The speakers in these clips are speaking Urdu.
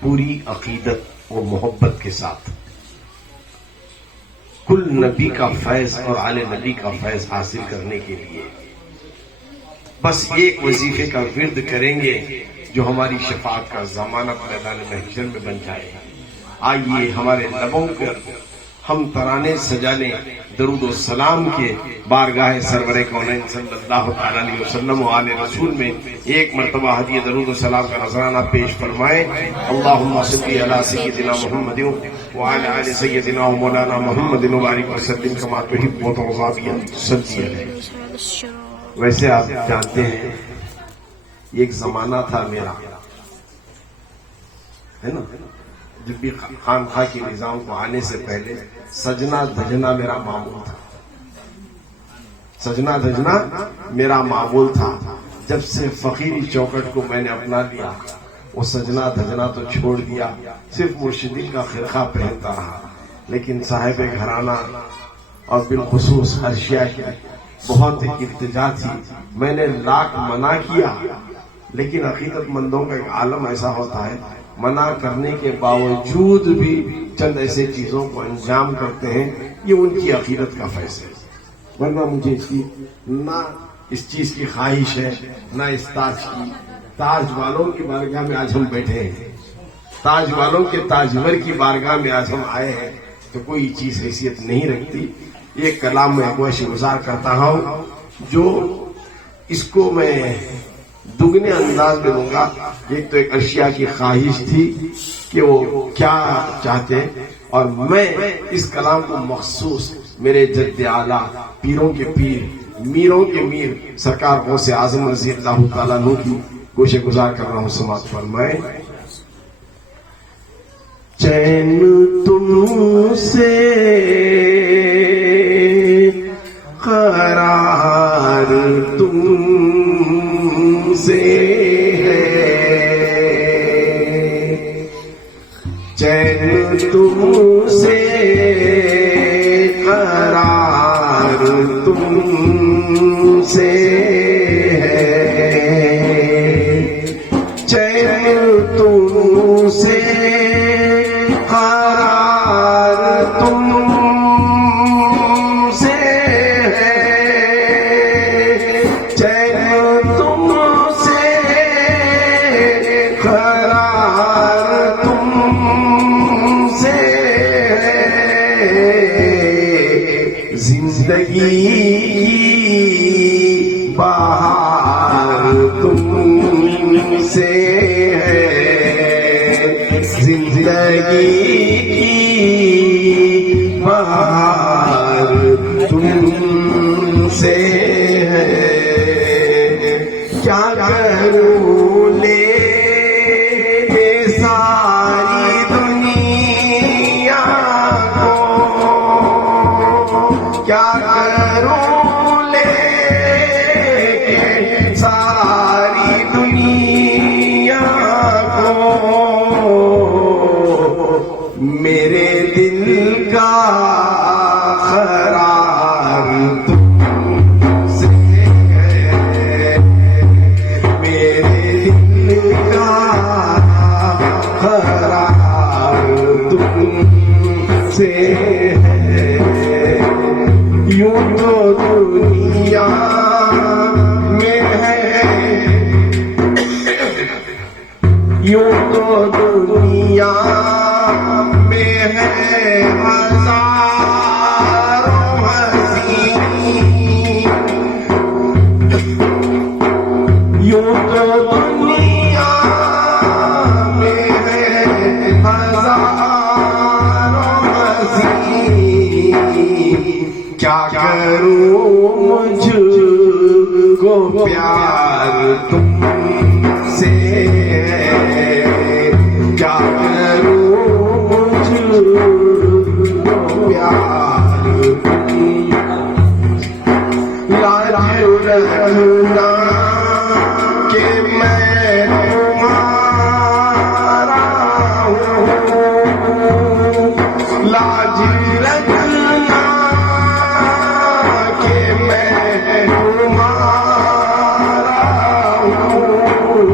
پوری عقیدت و محبت کے ساتھ کل نبی کا فیض اور آل نبی کا فیض حاصل کرنے کے لیے بس ایک وظیفے کا ورد کریں گے جو ہماری شفاعت کا ضمانت میدان محشر میں بن جائے. آئیے ہمارے لبوں پر ہم ترانے سجا لیں درود و سلام کے بارگاہ سرور کونین صلی اللہ تعالی علیہ وسلم و آل رسول میں ایک مرتبہ ہدیہ درود و سلام کا نذرانہ پیش فرمائیں. اللہم صلی علی سیدنا محمد وعلی آل سیدنا و مولانا محمد وبارک وسلم کما تحب و ترضی صلی علیہ. ویسے آپ جانتے ہیں ایک زمانہ تھا میرا، ہے نا، جب بھی خانقاہ کے نظام کو آنے سے پہلے سجنا دھجنا میرا معمول تھا. سجنا دھجنا میرا معمول تھا. جب سے فقیری چوکٹ کو میں نے اپنا لیا وہ سجنا دھجنا تو چھوڑ دیا، صرف مرشدین کا خرقہ پہنتا رہا. لیکن صاحب گھرانہ اور بالخصوص ارشیا کی بہت التجا تھی. میں نے لاکھ منع کیا، لیکن عقیدت مندوں کا ایک عالم ایسا ہوتا ہے منع کرنے کے باوجود بھی چند ایسے چیزوں کو انجام کرتے ہیں. یہ ان کی عقیدت کا فیصلہ ہے. ورنہ مجھے نہ اس چیز کی خواہش ہے نہ اس تاج کی. تاج والوں کی بارگاہ میں آج ہم بیٹھے ہیں، تاج والوں کے تاجور کی بارگاہ میں آج ہم آئے ہیں تو کوئی چیز حیثیت نہیں رکھتی. ایک کلام میں گوش گزار کرتا ہوں جو اس کو میں دگنے انداز میں دوں گا. ایک تو ایک اشیاء کی خواہش تھی کہ وہ کیا چاہتے، اور میں اس کلام کو مخصوص میرے جد اعلیٰ پیروں کے پیر میروں کے میر سرکار غوث اعظم رضی اللہ تعالیٰ عنہ کی گوش گزار کر رہا ہوں. سماعت فرمائیں. چین تم سے قرار تم سے ہے، چین تم سے قرار تم سے ہے، چین تم سے قرار تم زندگی بہار تم سے ہے، زندگی بہار تم سے ہے. کیا کروں لے ساری دنیا کو، کیا کروں لے ساری دنیا کو، میرے دل کا قرار تم سے ہے، میرے دل کا قرار تم سے ہے. یوں تو دنیا میں ہے، یوں تو دنیا میں ہے ہزاروں حسین، یوں تو دنیا میں ہے ہزاروں حسین. کیا کروں مجھ کو پیار تم سے، کیا کروں مجھ کو پیار تم. لاج رکھنا کہ میں تمہارا ہوں، لاج رکھنا کہ میں تمہارا ہوں،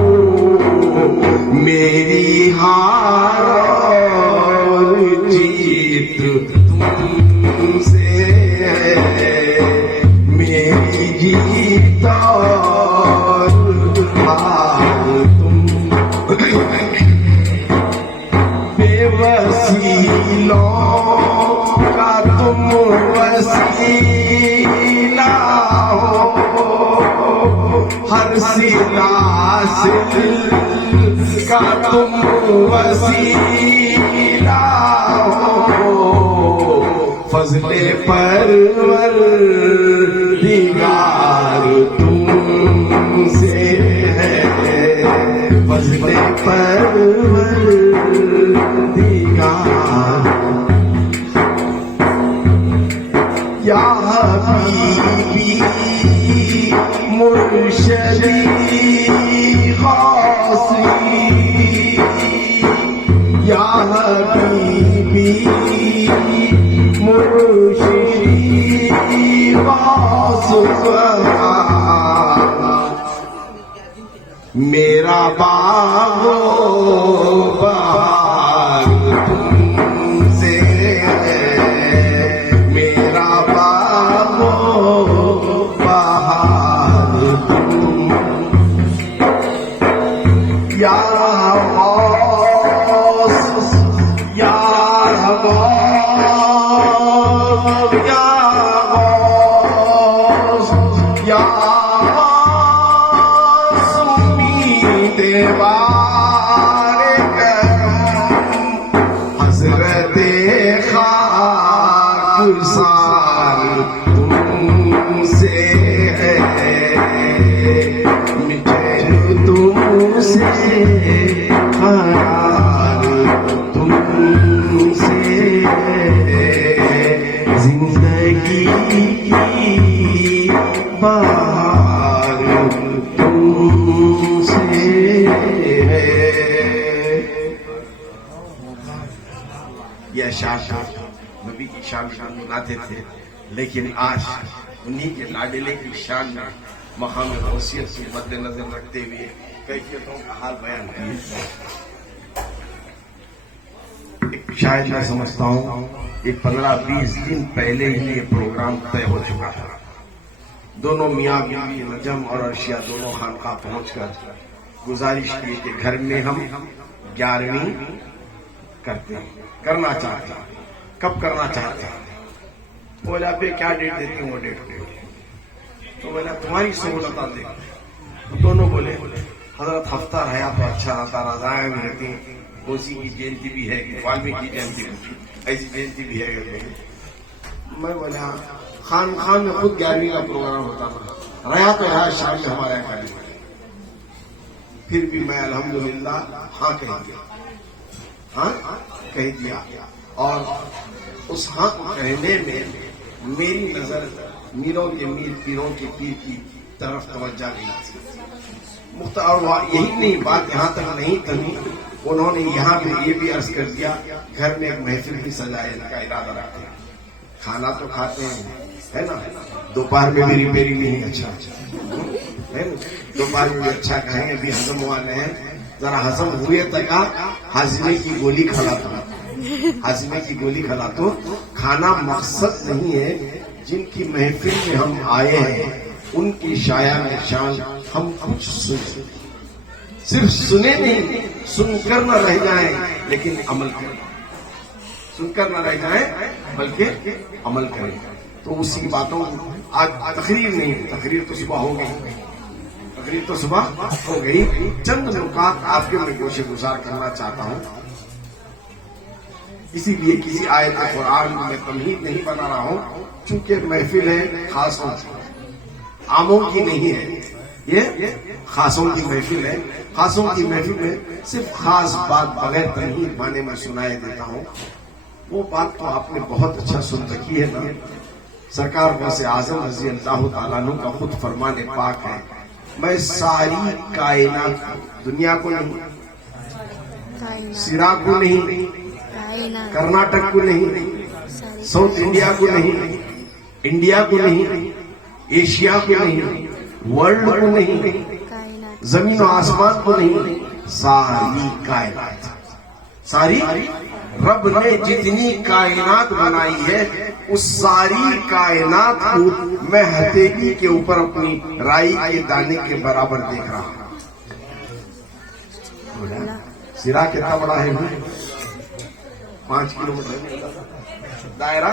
میری ہار وسیلہ ہو، ہر سلا سے کا تم وسیلہ ہو، فضل پروردگار تم سے ہے، فضل پروردگار یا حبیبی مرشدی غوثی، یا حبیبی مرشدی غوثی، میرا باغ و بہار تم سے ہے، میرا باغ و بہار تم، یا غوث یا غوث یا غوث یا دیوار کرم، حضرت خاکسار تم سے ہے، مجھے تم سے قرار تم سے ہے، زندگی کی بہار تم سے ہے۔ یہ اشعار نبی کی شان گنگناتے تھے، لیکن آج انہی کے لاڈلے کی شان میں مقام غوثیت سے مد نظر رکھتے ہوئے کیفیتوں کا حال بیان ہے۔ شاید میں سمجھتا ہوں کہ 15-20 دن پہلے ہی یہ پروگرام طے ہو چکا تھا۔ دونوں میاں بیوی نجم اور عرشیہ دونوں خانقاہ پہنچ کر گزارش کی کہ گھر میں ہم 11ویں کرنا چاہتے ہیں۔ کب کرنا چاہتے ہیں؟ بولا پہ کیا ڈیٹ دیتی ہوں وہ ڈیٹ دے، تو بولا تمہاری سہولت آتے۔ دونوں بولے حضرت ہفتہ رہا تو اچھا رہتا، رضائیں بھی رہتی، کوسی کی جینتی بھی ہے، والمکی کی جینتی بھی، ایسی جینتی بھی ہے۔ میں بولا خان میں خود 11ویں کا پروگرام ہوتا تھا، رہا تو رہا شام میں ہمارے یہاں، پھر بھی میں الحمدللہ ہاں کہہ دیا، اور اس ہاں کہنے میں میری نظر میروں کے میر پیروں کے پیر کی طرف توجہ گئی۔ اور یہی نہیں، بات یہاں تک نہیں تھی، انہوں نے یہاں پہ یہ بھی عرض کر دیا گھر میں ایک محفل بھی سجائے کا ارادہ رکھتے ہیں، کھانا تو کھاتے ہیں ہے نا، دوپہر میں بھی ریپیئرنگ نہیں اچھا ہے نا، دوپہر میں بھی اچھا کھائیں، ابھی ہضم والے ہیں، ذرا ہضم ہوئے تک ہاضمے کی گولی کھلاتا، ہاضمے کی گولی کھلاتا۔ کھانا مقصد نہیں ہے، جن کی محفل میں ہم آئے ہیں ان کی شاعر شان ہم کچھ سنیں، صرف سنے نہیں، سن کر نہ رہ جائیں لیکن عمل کریں، سن کر نہ رہ جائیں بلکہ عمل کریں۔ تو اسی باتوں آج تقریر نہیں، تقریر تو صبح ہو گئی، تقریر تو صبح ہو گئی، چند نکات آپ کے میں گوشے گزار کرنا چاہتا ہوں۔ اسی لیے کسی آیت قرآن میں تمہید نہیں بنا رہا ہوں، چونکہ محفل ہے خاصوں کی، عاموں کی نہیں ہے، یہ خاصوں کی محفل ہے۔ خاصوں کی محفل میں صرف خاص بات بغیر تمہید بانے میں سنائے دیتا ہوں، وہ بات تو آپ نے بہت اچھا سن رکھی ہے نا۔ سرکار غوث اعظم رضی اللہ تعالیٰ عنہ کا خود فرمان پاک ہے، میں ساری کائنات، دنیا کو نہیں، سرا کو نہیں، کرناٹک کو نہیں، ساؤتھ انڈیا کو نہیں، انڈیا کو نہیں، ایشیا کو نہیں، ورلڈ کو نہیں، زمین و آسمان کو نہیں، ساری کائنات، ساری رب نے جتنی کائنات بنائی ہے اس ساری کائنات کو میں ہتھیلی کے اوپر اپنی رائی کے دانے کے برابر دیکھ رہا ہوں۔ سرا کتنا بڑا ہے؟ 5 کلومیٹر دائرہ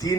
3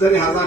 1000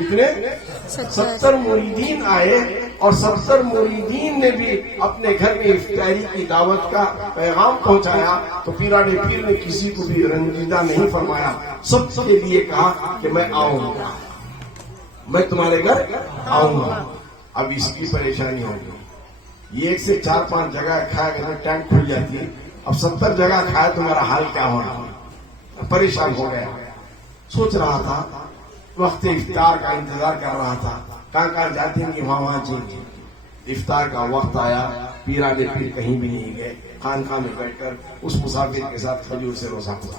کتنے 70 مریدین آئے اور 70 مریدین نے بھی اپنے گھر میں افطاری کی دعوت کا پیغام پہنچایا. تو پیرانے پیر نے کسی کو بھی رنجیدہ نہیں فرمایا, سب کے لیے کہا کہ میں آؤں گا, میں تمہارے گھر آؤں گا. اب اس کی پریشانی ہوگی, یہ 1 سے 4-5 جگہ کھایا گیا ٹینک کھل جاتی ہے. اب 70 جگہ کھایا تو میرا حال کیا ہونا. پریشان ہو گیا, سوچ رہا تھا, وقت افطار کا انتظار کر رہا تھا, کہاں جاتے ہیں کہ وہاں چاہیے. افطار کا وقت آیا, پیرانے پیر کہیں بھی نہیں گئے, خانقاہ میں بیٹھ کر اس مسافر کے ساتھ کھجور سے روزہ ہوا.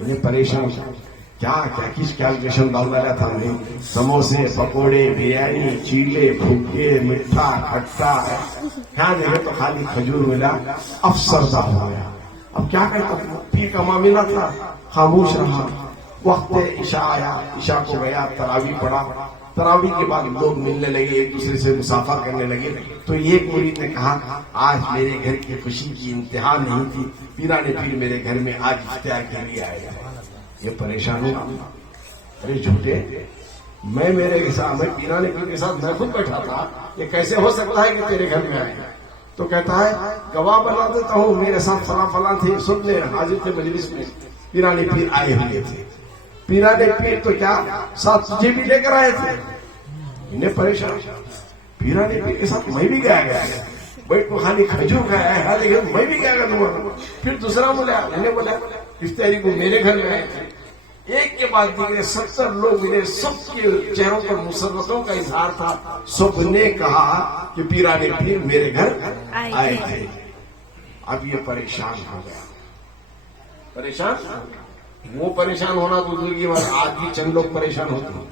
انہیں پریشان کیا کس کیلکولیشن ڈال رہا تھا. سموسے, پکوڑے, بریانی, چیلے, بھوکے, میٹھا, کھٹا, کیا دیکھے تو خالی کھجور ملا. افسردہ ہو گیا. اب کیا کرتا, پیر کا معاملہ تھا, خاموش رہا. وقت عشاء آیا, عشاء کو گیا, تراویح پڑھا. تراویح کے بعد لوگ ملنے لگے, ایک دوسرے سے مسافہ کرنے لگے. تو ایک مرید نے کہا آج میرے گھر کی خوشی کی انتہا نہیں تھی, پیرانے پیر میرے گھر میں آج افطار کے لیے آئے. یہ پریشان ہوا. ارے جھوٹے, میں پیرانے پیر کے ساتھ میں خود بیٹھا تھا, یہ کیسے ہو سکتا ہے کہ تیرے گھر میں آئے. تو کہتا ہے گواہ بنا دیتا ہوں, میرے ساتھ فلاں تھے, سن لے, حاضر تھے مجلس میں, پیرانے پیر آئے ہوئے تھے. پیرانے پیر تو کیا ساتھ تجھے بھی لے کر آئے تھے. انہیں پریشان, پیرانے پیر کے ساتھ میں بھی گیا بیٹھ کو خالی کھجور کھایا ہے, میں بھی گیا تمہارا. پھر دوسرا بولا, انہیں بولا افطاری کو میرے گھر میں آئے تھے. ایک کے بعد دیگر 70 لوگ ملے, سب کے چہروں پر مسرتوں کا اظہار تھا. سب نے کہا کہ پیرانے پیر میرے گھر آئے تھے. اب یہ پریشان ہو گیا. پریشان, وہ پریشان ہونا تو دور کی بات, آج بھی چند لوگ پریشان ہوتے ہیں.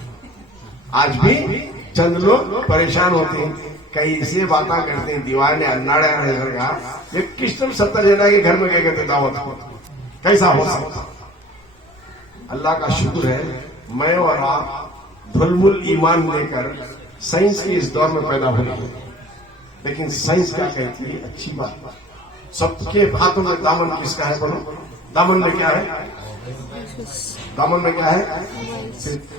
آج بھی چند لوگ پریشان ہوتے ہیں. کئی سے باتیں کرتے ہیں, دیوانے اناڑے رہ گا, یہ کس طرح 70 جنا کے گھر میں کیا کہتے دعوت ہو, کیسا ہو سکتا. اللہ کا شکر ہے میں اور آپ دھلمل ایمان لے کر سائنس کے اس دور میں پیدا ہوئے ہیں. لیکن سائنس کیا کہتی ہے, اچھی بات, سب کے ہاتھوں میں دامن کس کا ہے بولو. دامن میں کیا ہے, دامن میں کیا ہے,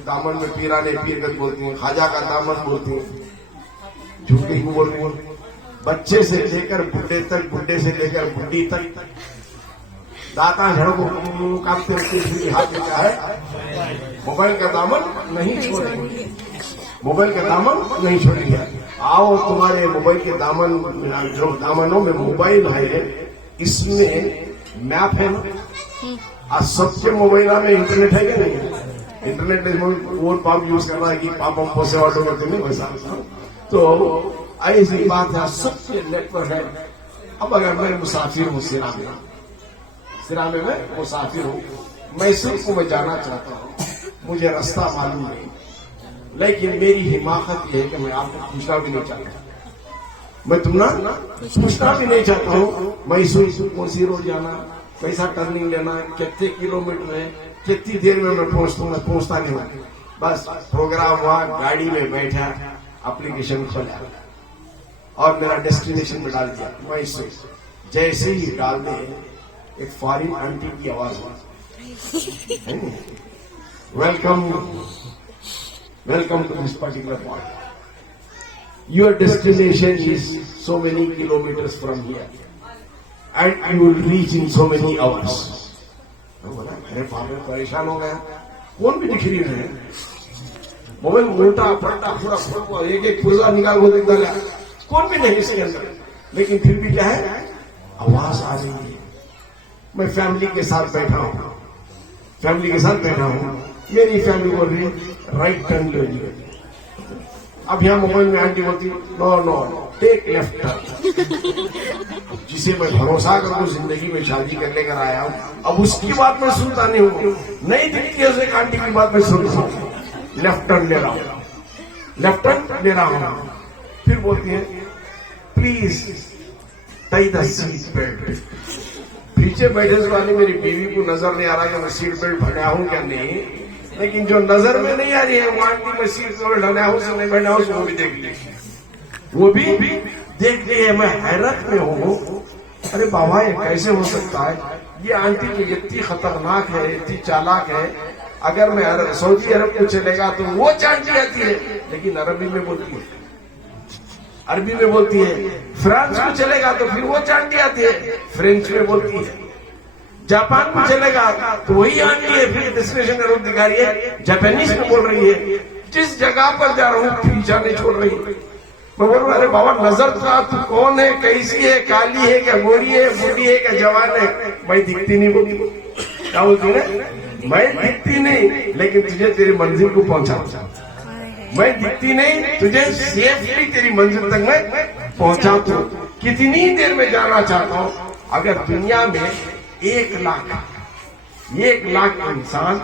دامن میں پیرانے پیر کا بولتی ہیں, خواجہ کا دامن بولتی ہیں. جھوٹے کو بولتے ہیں. بچے سے لے کر بڈھے تک, بڈھے سے لے کر بڈھی تک داتا جھڑ کو کاٹتے ہوتے ہاتھ میں کیا ہے, موبائل کا دامن نہیں چھوڑیں گے, موبائل کا دامن نہیں چھوڑیں گے. آؤ تمہارے موبائل کے دامن, جو دامنوں میں موبائل ہے اس میں میپ ہے نا. آج سب کے موبائل میں انٹرنیٹ ہے کہ نہیں, انٹرنیٹ فون پمپ یوز کرنا ہے کہ پمپ سے آڈر کرتے نہیں ویسا. تو ایسی بات ہے, سب کے نیٹ ورک ہے. اب اگر میں مسافر ہوں سرا میں میں مسافر ہوں, میسور کو میں جانا چاہتا ہوں, مجھے راستہ معلوم نہیں, لیکن میری حماقت یہ ہے کہ میں آپ کو پوچھنا بھی نہیں چاہتا, میں تمہیں پوچھنا بھی نہیں چاہتا ہوں میسور کون سی روڈ جانا, کیسا ٹرننگ لینا, کتنے کلومیٹر ہے, کتنی دیر میں پہنچتا نہیں ہوں. بس پروگرام ہوا, گاڑی میں بیٹھا, اپلیکیشن کھولا اور میرا ڈیسٹینیشن میں ڈال دیا میسور. جیسے ہی ڈال دے ایک فارین آنٹی کی آواز ہے, welcome to this particular point, your destination is so many kilometers from here and you will reach in so many hours. میرے پاپا پریشان ہو گیا, کون بھی دکھ رہی ہے, موبائل الٹا پلٹا پورا ایک ایک پرزا نکال کو دیکھتا گیا, کون بھی نہیں اس کے اندر. لیکن پھر بھی کیا ہے, آواز آ رہی ہے. میں فیملی کے ساتھ بیٹھا ہوں, میری فیملی بول رہی ہے رائٹ ٹرن لے لیجیے. اب یہاں موبائل میں آنٹی بولتی نو ٹیک لیفٹ ٹرن. جسے میں بھروسہ کروں زندگی میں شادی کر لے کر آیا ہوں, اب اس کی بات میں سنتا نہیں ہوں, نئی دکھتی ہے اسے آنٹی کی بات میں سنتا ہوں, لیفٹ ٹرن لے رہا ہوں. پھر بولتی ہے please tie the seat belt. پیچھے بیٹھے والے میری بیوی کو نظر نہیں آ رہا کہ میں سیٹ بیلٹ بھگا ہوں کیا نہیں, لیکن جو نظر میں نہیں آ رہی ہے وہ آنٹی میں سیٹ بیلٹ بھگا ہوں سے نہیں بھگا ہوں, وہ بھی دیکھ لی, وہ بھی دیکھ لی ہے. میں حیرت میں ہوں, ارے بابا یہ کیسے ہو سکتا ہے, یہ آنٹی تو اتنی خطرناک ہے, اتنی چالاک ہے اگر میں سعودی عرب کو چلے گا تو وہ چانٹی آتی ہے لیکن عربی میں بولتی ہے، عربی میں بولتی ہے. فرانس کو چلے گا تو پھر وہ چانٹی آتی ہے، فرینچ میں بولتی ہے. جاپان میں چلے گا تو وہی آنٹی ہے پھر ڈیسٹینیشن کا روٹ دکھا رہی ہے، جاپانیز میں بول رہی ہے. جس جگہ پر جا رہا ہوں پیچھا نہیں چھوڑ رہی. میں بول رہا ارے بابا نظر تو کون ہے، کیسی ہے، کالی ہے کیا، گوری ہے، بوڑھی ہے کیا، جوان ہے؟ میں دکھتی نہیں بولتی. کیا بولتی ہے؟ میں دکھتی نہیں لیکن تجھے تیری منزل کو پہنچا. میں دکھتی نہیں تجھے سیفلی تیری منزل تک میں پہنچا. تو کتنی دیر میں جانا چاہتا ہوں. اگر دنیا میں 1,00,000 انسان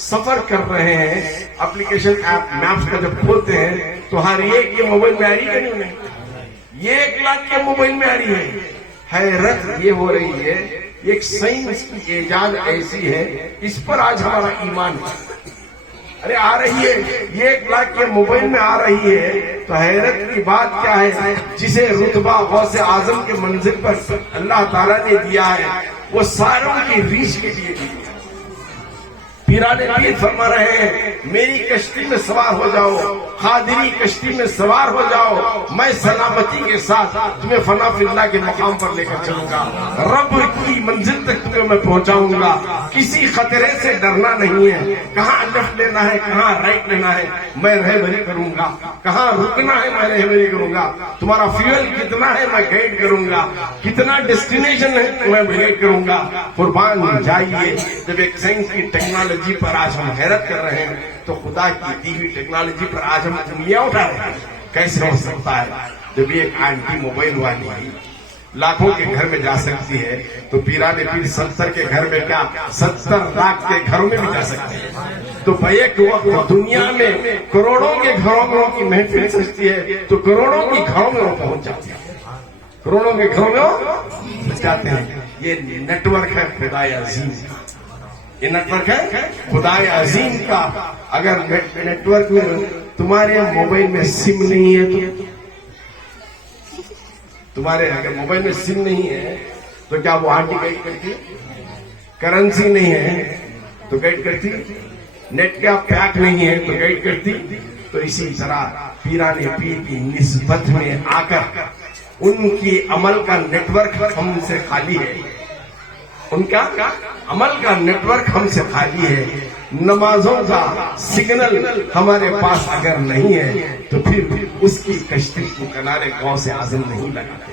سفر کر رہے ہیں، اپلیکیشن ایپ میپس کا جب کھولتے ہیں تو ہر ایک یہ موبائل میں آ رہی ہے نہیں؟ یہ 1,00,000 کے موبائل میں آ رہی ہے. حیرت یہ ہو رہی ہے، ایک سائنس کی ایجاد ایسی ہے، اس پر آج ہمارا ایمان ہے. ارے آ رہی ہے، یہ 1,00,000 کے موبائل میں آ رہی ہے تو حیرت کی بات کیا ہے، جسے رتبہ غوث اعظم کے منزل پر اللہ تعالیٰ نے دیا ہے وہ ساروں کی ریچ کے لیے دی. پیران پیر فرما رہے ہیں میری کشتی میں سوار ہو جاؤ، قادری کشتی میں سوار ہو جاؤ، میں سلامتی کے ساتھ تمہیں فنا فی اللہ کے مقام پر لے کر چلوں گا، رب کی منزل تک تمہیں میں پہنچاؤں گا. کسی خطرے سے ڈرنا نہیں ہے، کہاں لیفٹ لینا ہے کہاں رائٹ لینا ہے میں رہبری کروں گا، کہاں رکنا ہے میں رہبری کروں گا، تمہارا فیول کتنا ہے میں گائیڈ کروں گا، کتنا ڈیسٹینیشن ہے میں گائیڈ کروں گا. قربان جائیے جب ایک سائنس کی ٹیکنالوجی پر آج ہم حیرت کر رہے ہیں تو خدا کی دی ہوئی ٹیکنالوجی پر آج ہم انگلیاں اٹھا رہے ہیں. کیسے ہو سکتا ہے جب ایک آنٹی موبائل والی لاکھوں کے گھر میں جا سکتی ہے تو پیران پیر 70 کے گھر میں کیا 70 لاکھ کے گھروں میں بھی جا سکتے ہیں. تو بیک وقت دنیا میں کروڑوں کے گھروں میں کی محفل سجتی ہے تو کروڑوں کی گھروں میں وہ پہنچ جاتے ہیں، کروڑوں کے گھروں میں وہ جاتے ہیں. یہ نیٹ ورک ہے خدائے عظیم کا، یہ نیٹ ورک ہے خدائے عظیم کا. اگر نیٹ ورک میں تمہارے موبائل میں سم نہیں ہے تو تمہارے اگر موبائل میں سم نہیں ہے تو کیا وہ آنٹی گائیڈ کرتی؟ کرنسی نہیں ہے تو گائیڈ کرتی؟ نیٹ کا پیک نہیں ہے تو گائیڈ کرتی؟ تو اسی طرح پیران پیر کی نسبت میں آ کر ان کی عمل کا نیٹ ورک ہم سے خالی ہے، ان کا عمل کا نیٹ ورک ہم سے خالی ہے. نمازوں کا سگنل ہمارے پاس اگر نہیں ہے تو پھر اس کی کشتی کو کنارے غوث اعظم نہیں لگاتے،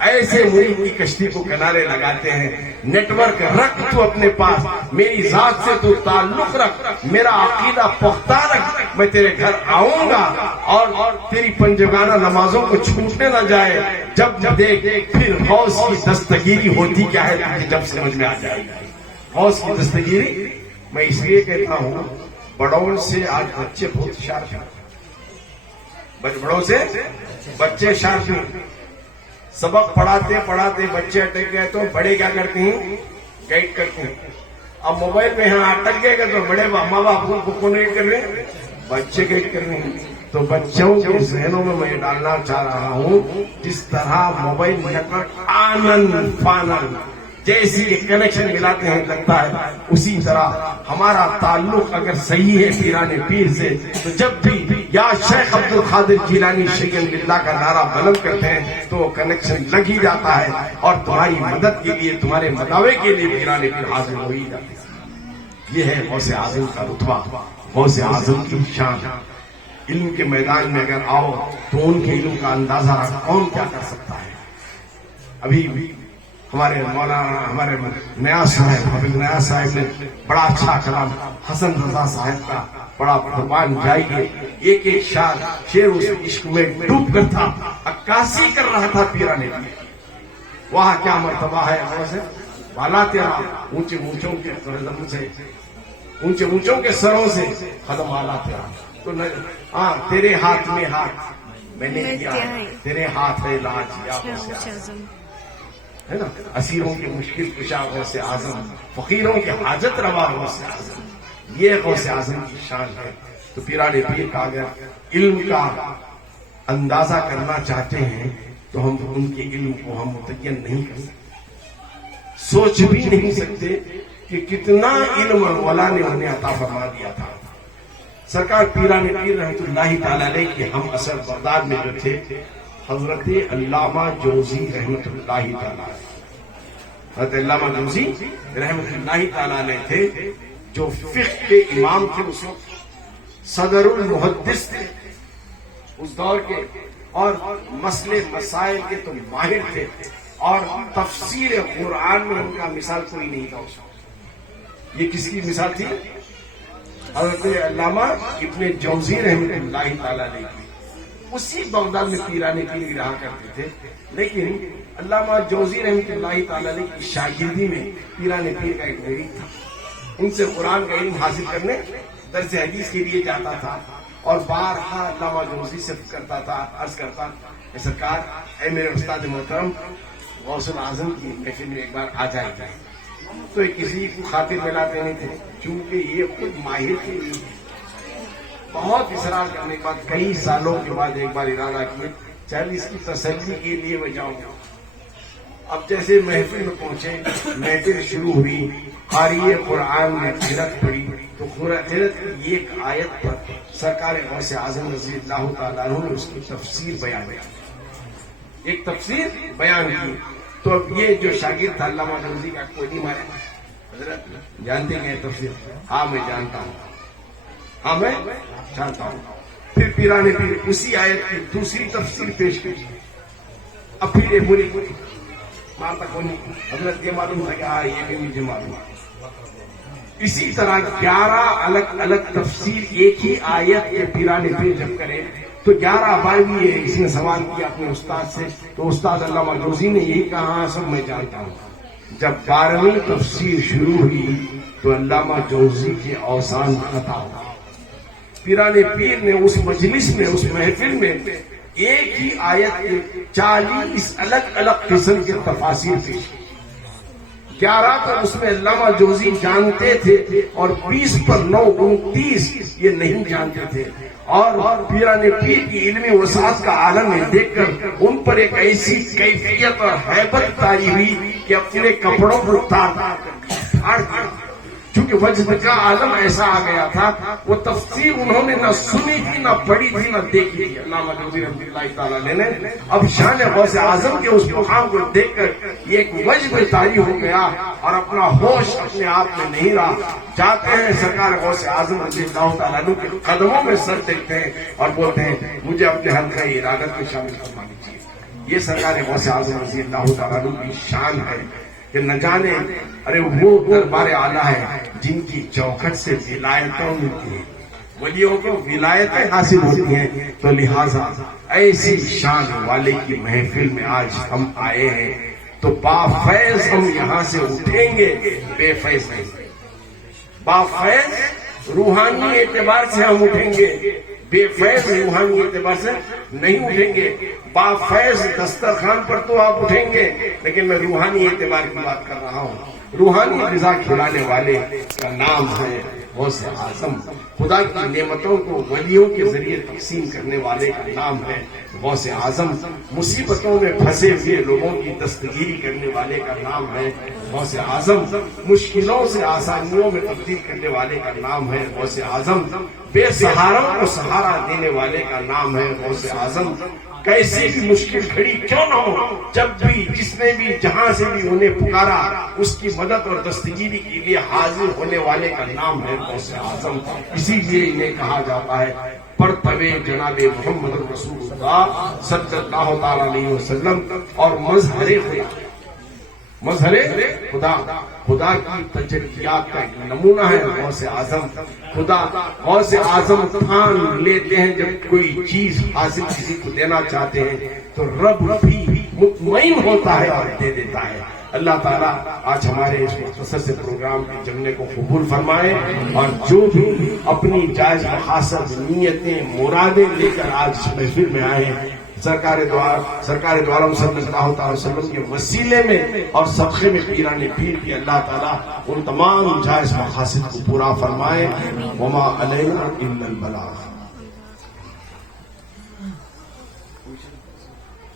ایسے مرید کی کشتی کو کنارے لگاتے ہیں. نیٹ ورک رکھ تو اپنے پاس، میری ذات سے تو تعلق رکھ، میرا عقیدہ پختہ رکھ، میں تیرے گھر آؤں گا اور تیری پنجگانہ نمازوں کو چھوٹنے نہ جائے. جب دیکھ پھر غوث کی دستگیری ہوتی کیا ہے تجھے جب سمجھ میں آ جائے گی. غوث کی دستگیری میں اس لیے کہتا ہوں بڑوں سے آج بچے بہت شارپ ہیں، بڑوں سے بچے شارپ ہیں. سبق پڑھاتے پڑھاتے بچے اٹک گئے تو بڑے کیا کرتے ہیں؟ گائیڈ کرتے ہیں. اب موبائل میں یہاں اٹک گئے گا تو بڑے ماں باپ کو کون گائیڈ کر رہے ہیں؟ بچے گائیڈ کر رہے ہیں. تو بچوں کے ذہنوں میں میں ڈالنا چاہ رہا ہوں جس طرح موبائل نیٹ ورک آنن فانن جیسی کنیکشن ملاتے ہیں لگتا ہے، اسی طرح ہمارا تعلق اگر صحیح ہے پیران پیر سے تو جب بھی یا شیخ عبد القادر جیلانی شیخ للہ کا نعرہ بلند کرتے ہیں تو کنیکشن لگ ہی جاتا ہے اور تمہاری مدد کے لیے تمہارے مداوے کے لیے پیران پیر حاضر ہو ہی جاتے ہیں. یہ ہے غوث اعظم کا رتبہ، غوث اعظم کی شان. علم کے میدان میں اگر آؤ تو ان کے علم کا اندازہ کون کیا کر سکتا ہے. ابھی ہمارے مولانا ہمارے نیا صاحب حافظ نیا صاحب نے بڑا اچھا کلام حسن رضا صاحب کا بڑا قربان جائیے. ایک ایک شعر اس عشق میں ڈوب کر تھا، عکاسی کر رہا تھا پیرانے کی. وہاں کیا مرتبہ ہے بالا تیرا، اونچے اونچوں کے قدم سے، اونچے اونچوں کے سروں سے قدم آلا تیرا. تو ہاں تیرے ہاتھ میں ہاتھ میں نے کیا ہے، تیرے ہاتھ ہے لاج یا ہے نا. اسیروں کی مشکل کشا غوث اعظم، فقیروں کی حاجت روا غوث اعظم، یہ غوث اعظم کی شان ہے. تو پیران پیر کا اگر علم کا اندازہ کرنا چاہتے ہیں تو ہم ان کے علم کو ہم متعین نہیں کر سکتے، سوچ بھی نہیں سکتے کہ کتنا علم مولا نے انہیں عطا فرما دیا تھا. سرکار پیران پیر رحمۃ اللہ تعالی علیہ کے ہم اثر بغداد میں جو تھے حضرت علامہ جوزی رحمۃ اللہ تعالی علیہ. حضرت علامہ جوزی رحمۃ اللہ تعالی علیہ تھے جو فقہ کے امام تھے اس وقت، صدر المحدث تھے اس دور کے، اور مسئلے مسائل کے تو ماہر تھے، اور تفسیر قرآن میں ان کا مثال کوئی نہیں تھا. یہ کس کی مثال تھی؟ حضرت علامہ ابن جوزی رحمۃ اللہ تعالی علیہ کی. اسی بغداد میں پیران پیر رہا کرتے تھے، لیکن علامہ جوزی رحمۃ اللہ تعالی علیہ کی شاگردی میں پیران پیر کا ایک مرید تھا. ان سے قرآن کا علم حاصل کرنے درس حدیث کے لیے جاتا تھا، اور بارہا علامہ جوزی سے کرتا تھا، عرض کرتا اے سرکار، اے میرے استاد محترم غوث الاعظم کی محفل میں ایک بار آ جائے گا. تو کسی کو خاطر ملاتے نہیں تھے، چونکہ یہ خود ماہر تھے. بہت اصرار کرنے کے بعد کئی سالوں کے بعد ایک بار ارادہ کیے چل اس کی تسلی کے لیے میں جاؤں گا. اب جیسے محفل میں پہنچے، محفل شروع ہوئی، قاری قرآن میں قرأت پڑی تو قرأت کی ایک آیت پر سرکار غوث اعظم رضی اللہ تعالیٰ عنہ نے اس کی تفسیر بیان کی، ایک تفسیر بیان کی. تو اب یہ جو شاگرد تھا علامہ جوزی کا، کوئی نہیں مارا حضرت جانتے ہیں تفسیر؟ ہاں میں جانتا ہوں، ہاں میں جانتا ہوں. پھر پیران پیر اسی آیت کی دوسری تفسیر پیش کی. اب پھر یہ بری مارتا کو نہیں، حضرت یہ معلوم تھا کہ ہاں یہ بھی مجھے معلوم ہے. اسی طرح 11 الگ الگ تفسیر ایک ہی آیت کے پیران پیر جب کرے تو 11 بار بھی اس نے سوال کیا اپنے استاد سے. تو استاد علامہ جوزی نے یہی کہا سب میں جانتا ہوں. جب 12ویں تفسیر شروع ہوئی تو علامہ جوزی کے اوزان خطا ہوا. پیران پیر نے اس مجلس میں، اس محفل میں ایک ہی آیت کے 40 الگ الگ قسم کے تفاسیر پیش کی. 11 پر اس میں علامہ جوزی جانتے تھے اور 20 پر 9 29 یہ نہیں جانتے تھے. اور پیران پیر کی علمی وسعت کا عالم دیکھ کر ان پر ایک ایسی کیفیت اور ہیبت طاری ہوئی کہ اپنے کپڑوں کو تار کر دیا. چونکہ وجد کا عالم ایسا آ گیا تھا، وہ تفسیر انہوں نے نہ سنی تھی، نہ پڑھی تھی، نہ دیکھی تھی. علامہ جوزی رحمۃ اللہ تعالیٰ نے اب شان غوث اعظم کے اس مقام کو دیکھ کر یہ ایک وجد طاری ہو گیا اور اپنا ہوش اپنے آپ میں نہیں رہا. جاتے ہیں سرکار غوث اعظم رضی اللہ تعالیٰ عنہ کے قدموں میں سر دیکھتے ہیں اور بولتے ہیں مجھے اپنے حلقہ ارادت میں شامل فرما لیجیے. یہ سرکار غوث اعظم رضی اللہ تعالیٰ عنہ کی شان ہے کہ نہ جانے ارے وہ دربار اعلیٰ ہے جن کی چوکھٹ سے ولایتوں ملتی ہیں، ولیوں کو ولایتیں حاصل ہوتی ہیں. تو لہٰذا ایسی شان والے کی محفل میں آج ہم آئے ہیں تو بافیض ہم یہاں سے اٹھیں گے، بے فیض نہیں. بافیض روحانی اعتبار سے ہم اٹھیں گے، بے فیض روحانی اعتبار سے نہیں اٹھیں گے. بافیض دسترخوان پر تو آپ اٹھیں گے، لیکن میں روحانی اعتبار کی بات کر رہا ہوں. روحانی غذا کھلانے والے کا نام ہے غوث اعظم. خدا کی نعمتوں کو ولیوں کے ذریعے تقسیم کرنے والے کا نام ہے غوث اعظم. مصیبتوں میں پھنسے ہوئے لوگوں کی دستگیری کرنے والے کا نام ہے غوث اعظم. مشکلوں سے آسانیوں میں تبدیل کرنے والے کا نام ہے غوث اعظم. بے سہاروں کو سہارا دینے والے کا نام ہے غوث اعظم. کیسی بھی مشکل کھڑی کیوں نہ ہو، جب بھی جس نے بھی جہاں سے بھی انہیں پکارا اس کی مدد اور دستگیری کے لیے حاضر ہونے والے کا نام ہے غوث اعظم. اسی لیے انہیں کہا جاتا ہے پرتو جناب محمد رسول اللہ صلی اللہ تعالی علیہ وسلم اور مظہر خدا. خدا کی تجلیات کا ایک نمونہ ہے غوث اعظم. خدا غوث اعظم ٹھان لیتے ہیں جب کوئی چیز حاصل کسی کو دینا چاہتے ہیں تو رب بھی مطمئن ہوتا ہے اور دے دیتا ہے. اللہ تعالیٰ آج ہمارے اس مختصر سے پروگرام کے جملے کو قبول فرمائے اور جو بھی اپنی جائز مقاصد نیتیں مرادیں لے کر آج اس محفل میں آئے ہیں سرکار دو عالم صلی اللہ تعالی وسلم کے وسیلے میں اور صدقے میں پیران پیر کی اللہ تعالیٰ ان تمام جائز مقاصد کو پورا فرمائے. وما علینا الا البلاغ.